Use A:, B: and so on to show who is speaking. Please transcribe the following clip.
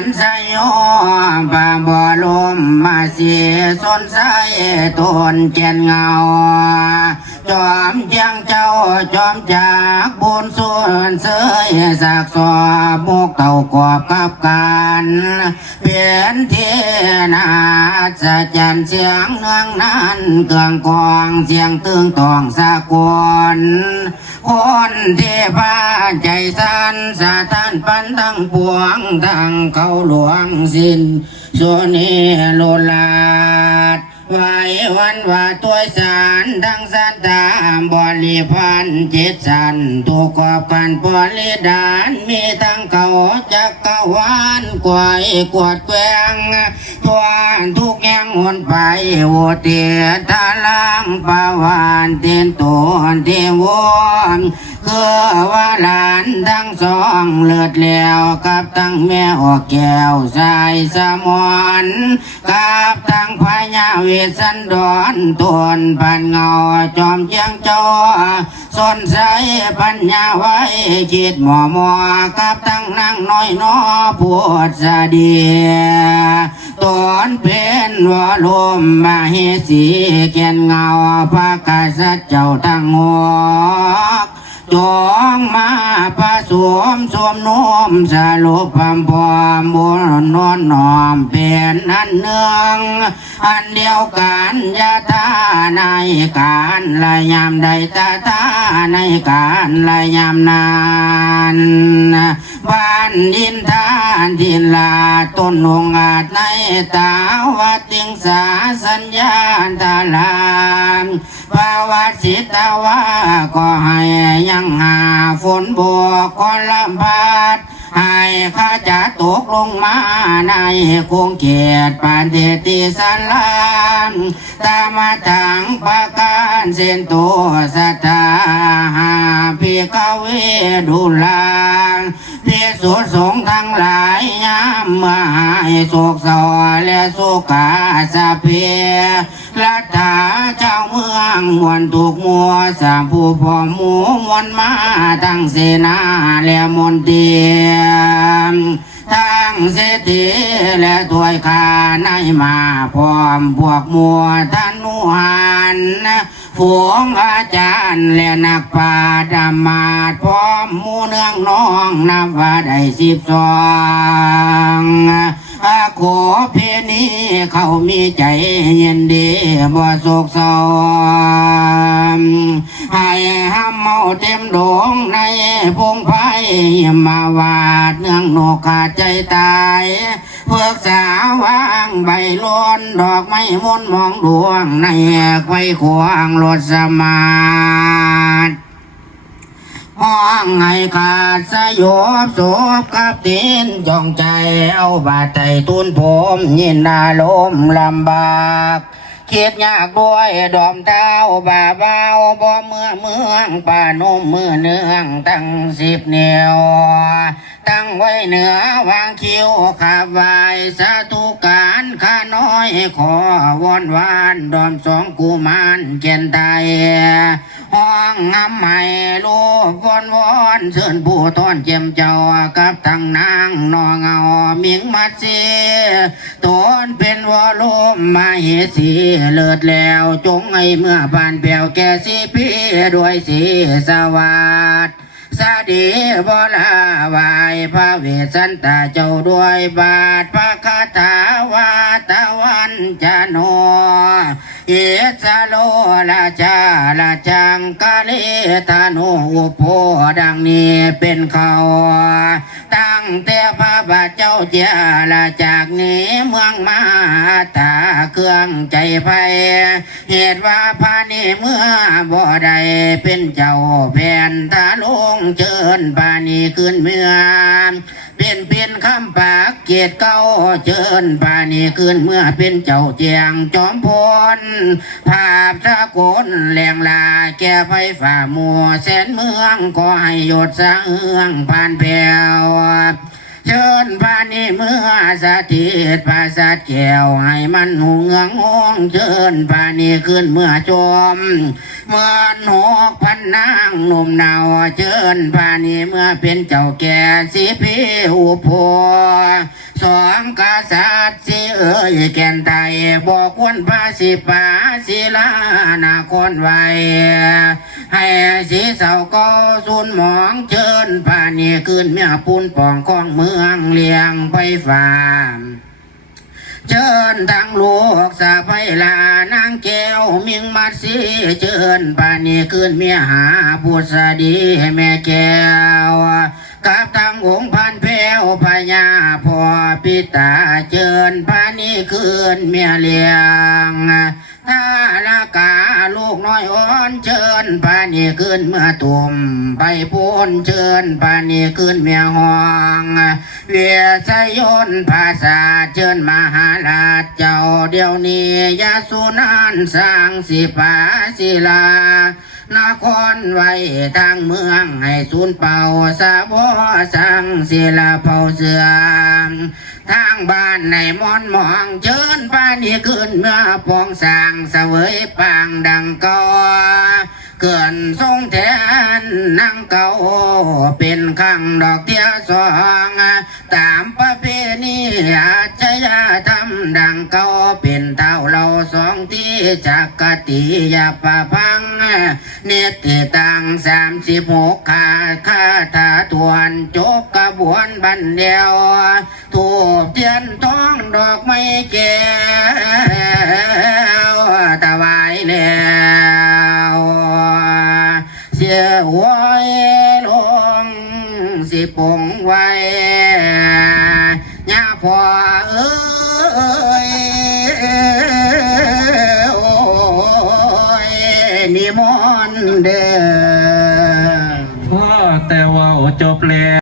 A: อนสยองปะบ่ลมมาเสียสนใจตนเจนเงา จอมเจียงเจ้าจอมจากบุญส่วนเสยสักสอบมุกเต่ากอบกับกันเปลี่ยนเทนาจะจันเสียงเนืองนั้นเกืองกองเสียงตึงตองสากลคนที่พาใจสันสาทานปันทั้งปวงทั้งเขาหลวงสินส่วนนี้โลลาด ไหววันว่าตัวสารทั้งสัตตามบริพันธ์จิตสันถูกกอบกันบริดานมีทั้งเขาจักกวานกวยกวดแกงตัวทุกแห่งหนไปโวเตียทาลังปาวานเตียนตัวเทว คือว่าหลานทั้งสองเลือดแล้วกับทั้งแม่ออกแก้วสายสมอนกับทั้งพญาเวสสันดรตวนพันเงาจอมเจียงจอสนใสปัญญาไว้คิดหมอมอกับทั้งนางน้อยนอปวดสะเดียตอนเป็นวาลมมาเฮสีแกนเงาพระกษัตริย์เจ้าตั้งหัว จองมาประสมสวมนมสรุปพมพอมบนนอนนอมเป็นอันเนืองอันเดียวกันยะตาในการละยามใดตาตาในการละยามนาน บ้านดินทานดินลาต้นหงอาจในตาวัดติงสาสัญญาตาลานภาวะสิตาวาก็ให้ยังหาฝนบวกก็ลำบาดให้ข้าจะตกลงมาในคงเกียรติปานเดติสันลานตามาจังประการเส้นตัวสัทธาหาพิกเวดุลาง พิสุสงฆ์ทั้งหลายยามมาให้โศกเศร้าและโศกาสะเพรัฐาเจ้าเมืองมวนถูกมัวสามผู้พอหมูมวนมาทั้งเสนาและมนเตียมทั้งเศรษฐีและถวยคาในมาพร้อมพวกมัวท่านุหัน ฝูงอาจารย์และนักปาดำมาพร้อมมูเนืองน้องนับว่าได้สิบสอง โขเพนีเขามีใจเย็นดีบ่โศกเศร้าให้ห้ามเมาเต็มดวงในพงไพ่มาวาดเนื่องโนกขาดใจตายเพื่อสาวางใบล้นดอกไม้มนมองดวงในไว้ขวางรถสมาร์ท ห้องให้ขาดสยบศพกับตีนจองใจเอาบาดใจตุนผมยินดาลมลำบากคิดยากด้วยดอมเท้าบาเบาบ่เมื่อเมืองป่านมมือเนืองตั้งสิบเหนียว ตั้งไว้เหนือวางคิ้วขาบไหวสาธุการข้าน้อยขอวอนวานดอมสองกูมานเกณฑ์ไตห้ องงามใหม่ลูกวอนวอนเชิญผู้ทอนเจียมเจ้ากับทั้งนางนอเงาเมียงมัดซีตนเป็นวอลมมาเหสีเลิศแล้วจงให้เมื่อบานแผ่วแก่สีพี่ด้วยสีสวัสดสาดีบลาวายพระเวสสันตาเจ้าด้วยบาทพระคาถา เอสโลราชาราชังกาเลธนุอุโพดังนี้เป็นเขาตั้งแต่พระบาทเจ้าเจ้าละจากนี้เมืองมาตาเครื่องใจไฟเหตุว่าพานีเมื่อบ่ได้เป็นเจ้าแผ่นตาลงเชิญปานีขึ้นเมือง เป็นเป็นคำปากเกียรติเก้าเชิญปานีขึ้นเมื่อเป็นเจ้าเจียงจอมพลภาพสะกนแหลงลาแก่ไฟฝ่ามัวแสนเมืองก็ให้หยดสะเอืองผ่านแผ่ว เชิญพานิเมื่อสถิตภาษาแก้วให้มันหงเงงห้องเชิญพานิขึ้นเมื่อจมเมื่อนหกพันนางหนุ่มเนาเชิญพานิเมื่อเป็นเจ้าแก่สิพีอุโพ สองกษัตริย์สิเอ่ยแก่นไทยบอกควรภาสิปาศิลานาคนไว้ให้สีเสาก็สูนหมองเชิญผ่านี่ขึ้นเมียปูนป่องของเมืองเลียงไปฟ้าเชิญทั้งลูกสะไปลานางแก้วมิงมัดสีเชิญปานีขึ้นเมียหาบุษดีให้แม่แก้ว กับทั้งองพันแพวพญาพ่อปิตาเชิญปานีขึ้นเมียเลี้ยงถ้าละกาลูกน้อยอ่อนเชิญปานีขึ้นเมื่อตุ่มไปพูนเชิญปานีขึ้นเมียห้องเวียสยนภาษาเชิญมหาราชเจ้าเดียวนี้ยาสุนานสร้างสิปาศิลา นครไว้ทางเมืองให้สูนเป่าสาบสร้างศิลาเผาเสือทางบ้านในมอนหมองเชิญป้านี่ขึ้นเมื่อปองสางเสวยปางดังก่าเกินทรงแทนนางเก่าเป็นข้างดอกเตี้ยสองตามประเพณีอาชญาธรรมดังเก่าเป็นเท่า จักกติยาปะพังเนติตังสามสิบหกขาคาถาทวนจบกระบวนบันเดียว ถูกเทียนทองดอกไม้แก้วถวายแล้วเสียหัวลงสิปงไว้ยาพอเอ้
B: จบแล้ว